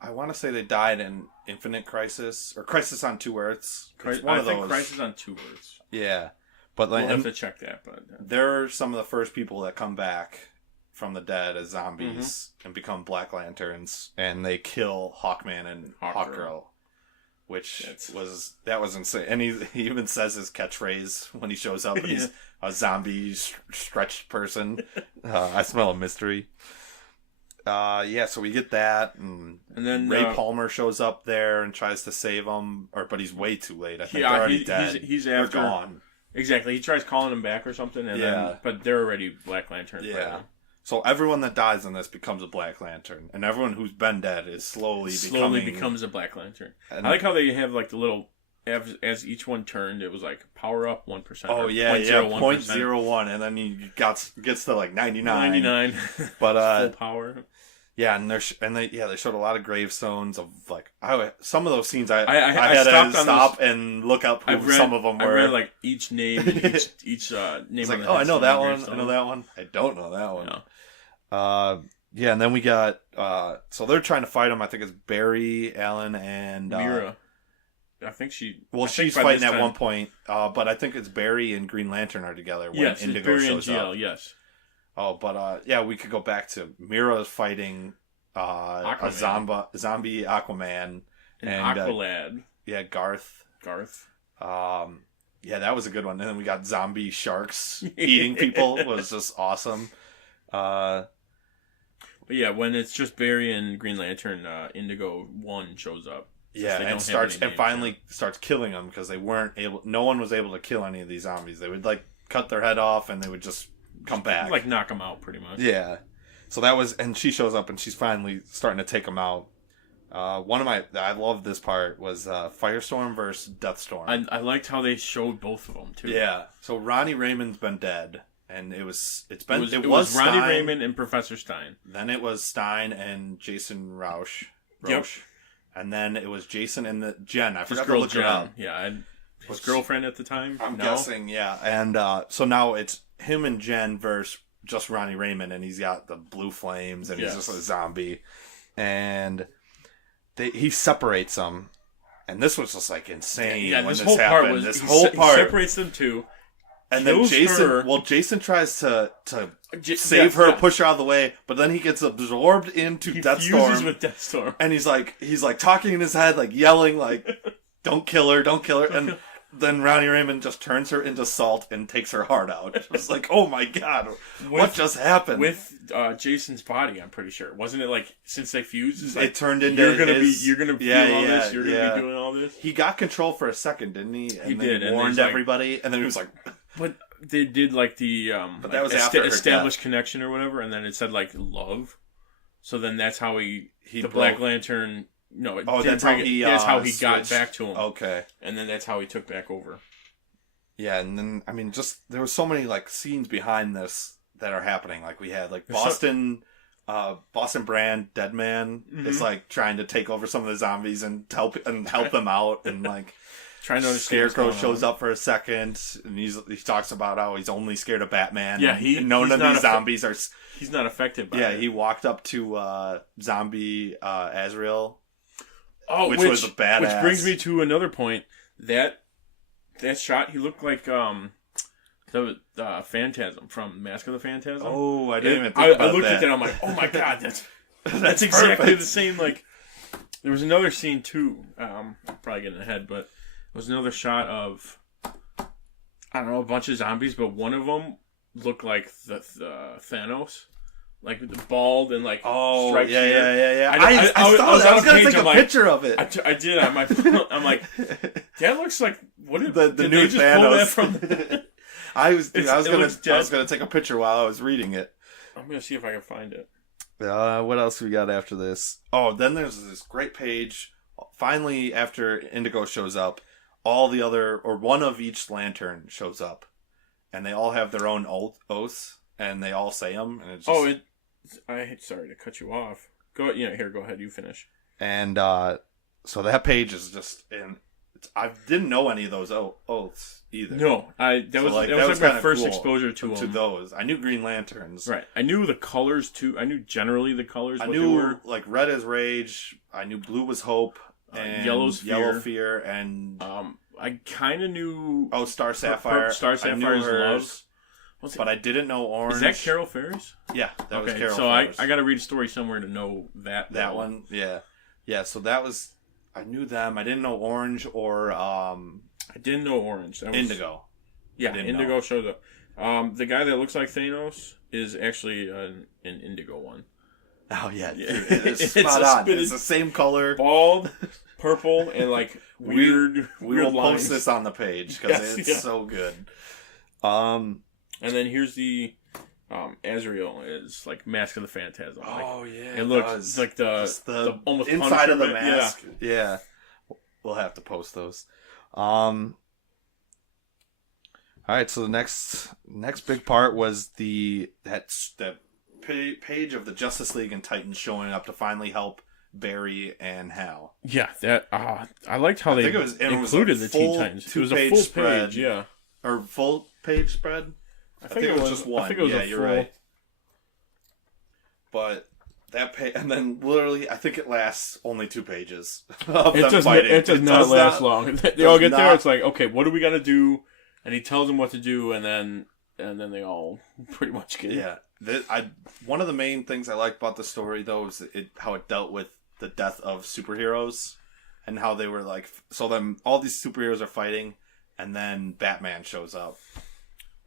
I want to say they died in Infinite Crisis or Crisis on Two Earths. I think Crisis on Two Earths. Yeah, but we'll have to check that. But they're some of the first people that come back from the dead as zombies and become Black Lanterns, and they kill Hawkman and Hawkgirl, which was insane. And he even says his catchphrase when he shows up. And he's a zombie stretched person. I smell a mystery. So we get that, and then Ray Palmer shows up there and tries to save him, but he's way too late. I think they're already dead. He's they're after gone. Exactly. He tries calling him back or something, and but they're already Black Lanterns. Yeah. So everyone that dies in this becomes a Black Lantern, and everyone who's been dead is slowly becomes a Black Lantern. I like how they have like the little. As each one turned, it was like power up 1%. Oh yeah, 0.01, and then he gets to like 99. But full power. Yeah, and they showed a lot of gravestones of like some of those scenes. I had to stop and look up who some of them were. I read like each name, and each name. It's like, I know that one. I know that one. I don't know that one. No. And then we got so they're trying to fight him. I think it's Barry Allen and Mira. I think she. Well, she's fighting at one point, but I think it's Barry and Green Lantern are together when Indigo Barry shows and GL, up. Yes. Oh, but yeah, we could go back to Mira's fighting a zombie Aquaman and Aqualad. Yeah, Garth. Yeah, that was a good one. And then we got zombie sharks eating people. It was just awesome. But yeah, when it's just Barry and Green Lantern, Indigo 1 shows up. Yeah, and finally starts killing them because no one was able to kill any of these zombies. They would like cut their head off and they would just come back. Like knock them out pretty much. Yeah. So that was, and she shows up and she's finally starting to take them out. I love this part was Firestorm versus Deathstorm. I liked how they showed both of them too. Yeah. So Ronnie Raymond's been dead, and it was Ronnie Raymond and Professor Stein. Then it was Stein and Jason Rausch. Yep. And then it was Jason and Jen. I forgot his girl to look her up. Yeah, his girlfriend at the time. I'm guessing, yeah. And so now it's him and Jen versus just Ronnie Raymond, and he's got the blue flames, and he's just a zombie. And he separates them, and this was just like insane. Yeah, when this this whole happened. part He separates them too. And then Jason tries to save her, push her out of the way, but then he gets absorbed into Deathstorm. Fuses with Deathstorm. And he's like talking in his head, like yelling, like, don't kill her. And then Ronnie Raymond just turns her into salt and takes her heart out. It was like, oh my god, what just happened? With Jason's body, I'm pretty sure. Wasn't it like, since they fused, it's like, it turned into you're gonna be all this, you're gonna be doing all this? He got control for a second, didn't he? And he did. He warned everybody, and then he was like... But they did like the but that was after established connection or whatever, and then it said like love. So then that's how the Black Lantern. No, that's how he got back to him. Okay, and then that's how he took back over. Yeah, and then I mean, just there were so many like scenes behind this that are happening. Like we had like Boston Brand Deadman is like trying to take over some of the zombies and help them out, and like. Trying to Scarecrow shows up for a second, and he talks about how he's only scared of Batman. Yeah, none of these zombies are. He's not affected by it. Yeah, he walked up to zombie Azrael. Oh, which was a badass. Which brings me to another point. That shot, he looked like the Phantasm from Mask of the Phantasm. Oh, I didn't even think about that. I looked at that, I'm like, oh my god, that's exactly the same. Like, there was another scene too. I'm probably getting ahead, but. There was another shot of, I don't know, a bunch of zombies, but one of them looked like the Thanos, like with the bald and like stripes. Yeah. I was gonna take a picture of it. I did. I'm like, that looks like what did the new just Thanos. Pull that from? I was gonna take a picture while I was reading it. I'm gonna see if I can find it. What else we got after this? Oh, then there's this great page. Finally, after Indigo shows up. All the other, or one of each lantern shows up, and they all have their own oaths, and they all say them. And it's just... sorry to cut you off. Go ahead, you finish. And so that page is just, and I didn't know any of those oaths either. No, that was my first exposure to them. To those, I knew Green Lanterns. Right, I knew the colors too. I knew generally the colors. I knew like red is rage. I knew blue was hope. And Yellow Fear, and I kind of knew. Oh, Star Sapphire. Star Sapphire's love. But I didn't know Orange. Is that Carol Ferris? Yeah, that was Carol Ferris. So I got to read a story somewhere to know that. That one, yeah. So that was. I knew them. I didn't know Orange or. I didn't know Orange. That was, Indigo. Yeah, Indigo shows up. The guy that looks like Thanos is actually an Indigo one. Oh yeah, dude, it's spot on. It's the same color, bald, purple, and like weird. We will lines. post this on the page because it's so good. And then here's the Azrael is like Mask of the Phantasm. Oh like, yeah, it looks like the almost inside of the mask. Yeah, we'll have to post those. All right, so the next big part was that page of the Justice League and Titans showing up to finally help Barry and Hal. Yeah, that I liked how they included the Teen Titans. It was a full spread, page, yeah, or full page spread. I think it was just one. I think it was you're right. But and then literally, I think it lasts only 2 pages of It them does. fighting. It does not last long. They all get there. It's like, okay, what do we got to do? And he tells them what to do, and then they all pretty much get it. Yeah. One of the main things I liked about the story, though, is how it dealt with the death of superheroes, and how they were like, so then all these superheroes are fighting, and then Batman shows up.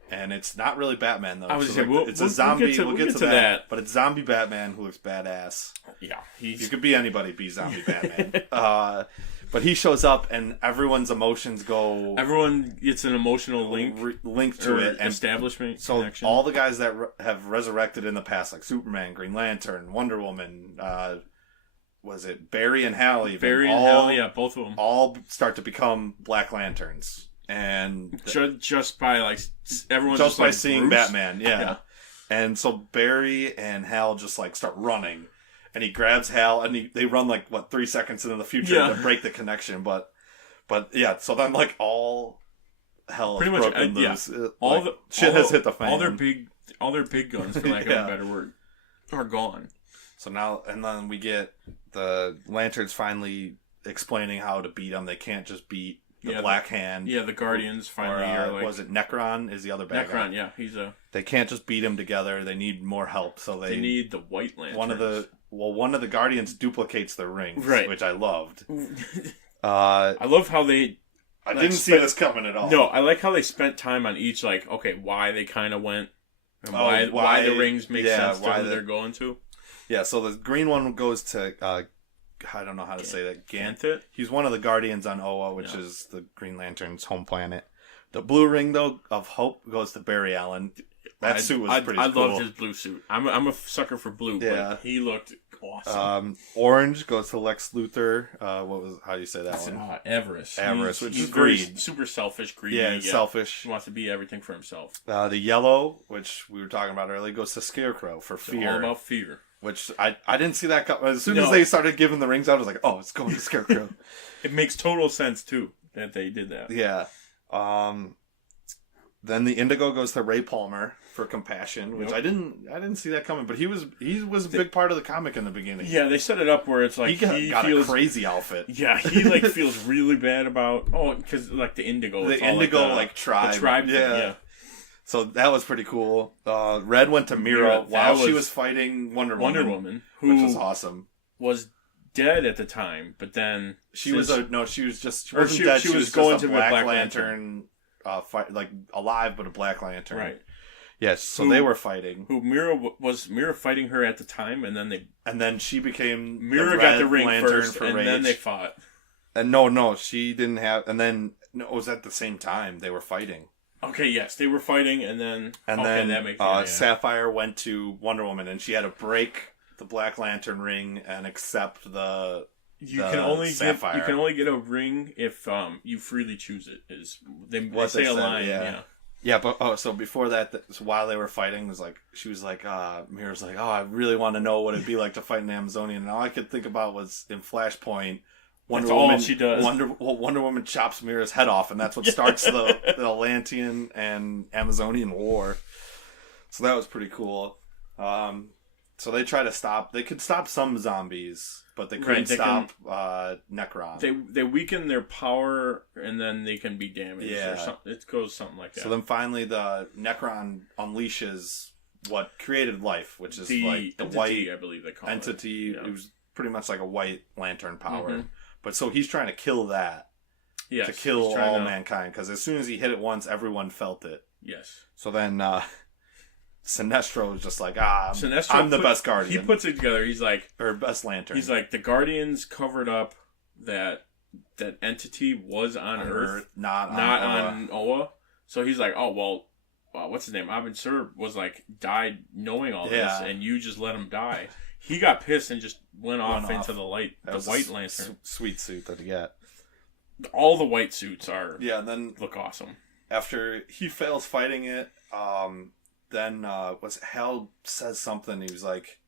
And it's not really Batman, though. I was so saying, it's a zombie. We'll get to that. But it's zombie Batman who looks badass. Yeah. You could be anybody, be zombie Batman. But he shows up, and everyone's emotions go... Everyone gets an emotional link to it. And establishment so connection. all the guys that have resurrected in the past, like Superman, Green Lantern, Wonder Woman, was it Barry and Hal even? Barry and Hal, yeah, both of them. All start to become Black Lanterns. And just by like everyone just by like seeing Bruce? Batman, yeah. And so Barry and Hal just like start running, and he grabs Hal, and they run like 3 seconds into the future to break the connection, but yeah. So then like all hell pretty is much broken loose. Shit has hit the fan. All their big guns, for lack of a better word, are gone. So now and then we get the Lanterns finally explaining how to beat them. They can't just beat the Black Hand. Yeah, the Guardians finally are like... Was it Necron is the other bad guy? Necron, yeah. He's a... They can't just beat him together. They need more help, so they need the White Lanterns. One of the Guardians duplicates the rings, which I loved. I love how they... I didn't see this coming at all. No, I like how they spent time on each, like, okay, why they kind of went, and why the rings make sense to who they're going to. Yeah, so the green one goes to... I don't know how to say that. Ganthet? He's one of the Guardians on Oa, which is the Green Lantern's home planet. The blue ring, though, of Hope goes to Barry Allen. That suit was pretty cool. I loved his blue suit. I'm a sucker for blue, but he looked awesome. Orange goes to Lex Luthor. How do you say that one? Avarice. Which he's is greed. Super selfish, greedy. Yeah, selfish. He wants to be everything for himself. The yellow, which we were talking about earlier, goes to Scarecrow for fear. All about fear. Which I didn't see that come. As soon as they started giving the rings out, I was like, oh, it's going to Scarecrow. It makes total sense, too, that they did that. Yeah. Then the indigo goes to Ray Palmer for compassion, which I didn't see that coming, but he was a big part of the comic in the beginning. Yeah, they set it up where it's like he got feels, a crazy outfit. Yeah, he like feels really bad about because like the indigo, the indigo like tribe, the tribe thing, yeah. So that was pretty cool. Red went to Mira while she was fighting Wonder Woman, who which was awesome. Was dead at the time, but then she was dead. She was going to the Black Lantern. Fight like alive, but a Black Lantern. Right. Yes. So they were fighting. Was Mira fighting her at the time, and then she became Mira got the ring Lantern first, for and Rage. then they fought. And no, she didn't have. And then it was at the same time they were fighting. Okay, yes, they were fighting, and then that makes Sapphire went to Wonder Woman, and she had to break the Black Lantern ring and accept the. You can only get a ring if you freely choose it. They say a line, yeah. But so before that, so while they were fighting, Mira's like, oh, I really want to know what it'd be like to fight an Amazonian. And all I could think about was in Flashpoint, Wonder Woman. All she does. Wonder Woman chops Mira's head off, and that's what starts the Atlantean and Amazonian war. So that was pretty cool. So they try to stop. They could stop some zombies, but they couldn't stop Necron. They weaken their power, and then they can be damaged. Yeah, or something. It goes something like that. So then finally, the Necron unleashes what created life, which is like the entity, white I believe they call entity. It was pretty much like a White Lantern power. But so he's trying to kill that. Yes, to kill all mankind, because as soon as he hit it once, everyone felt it. Yes. So then. Sinestro is just like, I'm the best Guardian. He puts it together. He's like... Or best Lantern. He's like, the Guardians covered up that entity was on Earth. Not on Oa. So he's like, oh, well, what's his name? Abin Sur was like, died knowing all this, and you just let him die. He got pissed and just went off into the light. The White Lantern. Sweet suit that he got. All the white suits are... Yeah, and then... Look awesome. After he fails fighting it, then Hal says something. He was like,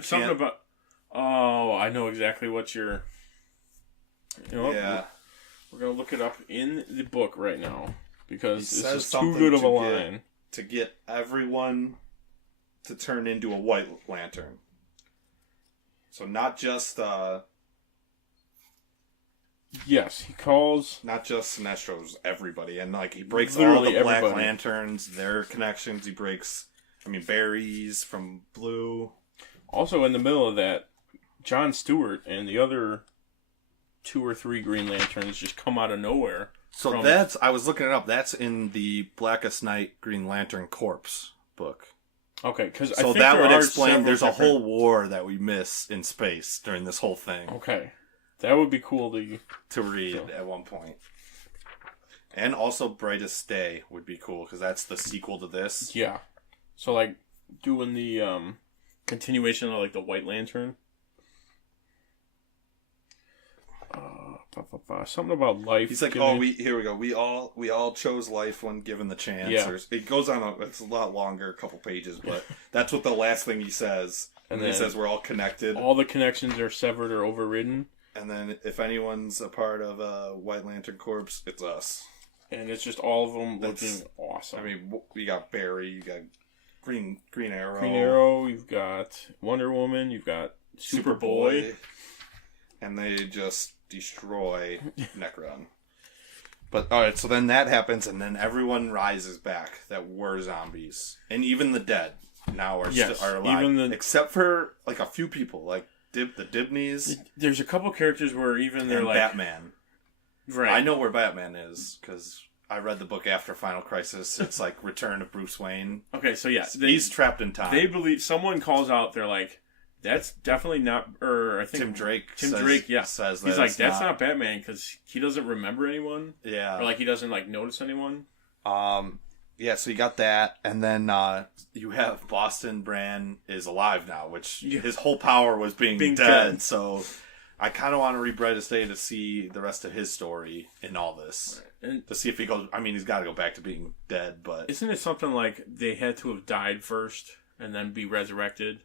something about. Oh, I know exactly what you're. We're gonna look it up in the book right now because this is too good of a line to get everyone to turn into a White Lantern. So not just Yes, he calls not just Sinestro's, everybody, and like he breaks literally all the Black everybody. Lanterns, their connections. He breaks, Barry's from Blue. Also, in the middle of that, Jon Stewart and the other 2 or 3 Green Lanterns just come out of nowhere. So I was looking it up. That's in the Blackest Night Green Lantern Corpse book. Okay, because so that would explain there's a whole war that we miss in space during this whole thing. Okay, that would be cool to read at one point. And also Brightest Day would be cool because that's the sequel to this. Yeah, so like doing the continuation of like the White Lantern. Something about life. He's like, here we go. We all chose life when given the chance. Yeah. It goes on. It's a lot longer, a couple pages, but that's what the last thing he says. And then he says we're all connected. All the connections are severed or overridden. And then if anyone's a part of a White Lantern Corps, it's us. And it's just all of them looking awesome. I mean, we got Barry, you got Green Arrow. Green Arrow, you've got Wonder Woman, you've got Superboy. And they just destroy Necron. But alright, so then that happens, and then everyone rises back that were zombies. And even the dead now are alive. Except for like a few people, like the Dibneys. There's a couple characters where even they're like Batman. Right. I know where Batman is, because I read the book after Final Crisis. It's like Return of Bruce Wayne. Okay, so yeah. He's trapped in time. They believe, someone calls out, they're like, that's definitely not, or I think Tim Drake says that he's like, that's not Batman, because he doesn't remember anyone. Yeah. Or like he doesn't like notice anyone. Yeah, so you got that, and then you have Boston Brand is alive now, which his whole power was being dead. So I kind of want to read Brightest Day to see the rest of his story in all this. Right. And to see if he goes, I mean, he's got to go back to being dead, but... Isn't it something like they had to have died first and then be resurrected?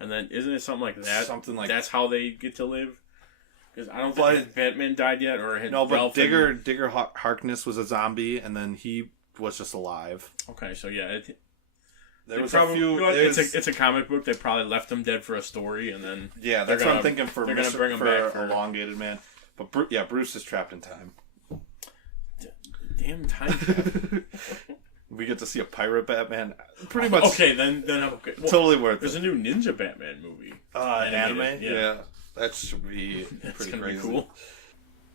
And then, isn't it something like that? Something like that's how they get to live? Because I don't think Batman died yet, or had but Digger Harkness was a zombie, and then he was just alive. Okay, so yeah, there was a few. It's a comic book. They probably left him dead for a story, and then that's what I'm thinking for. They're gonna bring him back for Elongated Man. But Bruce is trapped in time. Damn time. We get to see a pirate Batman. Pretty much. Okay, then I'm okay. Well, totally worth it. There's a new Ninja Batman movie. Anime? Yeah. That should be pretty crazy. Be cool.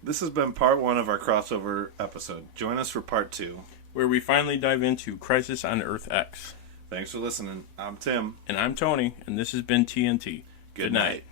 This has been part 1 of our crossover episode. Join us for part 2, where we finally dive into Crisis on Earth X. Thanks for listening. I'm Tim. And I'm Tony, and this has been TNT. Good night.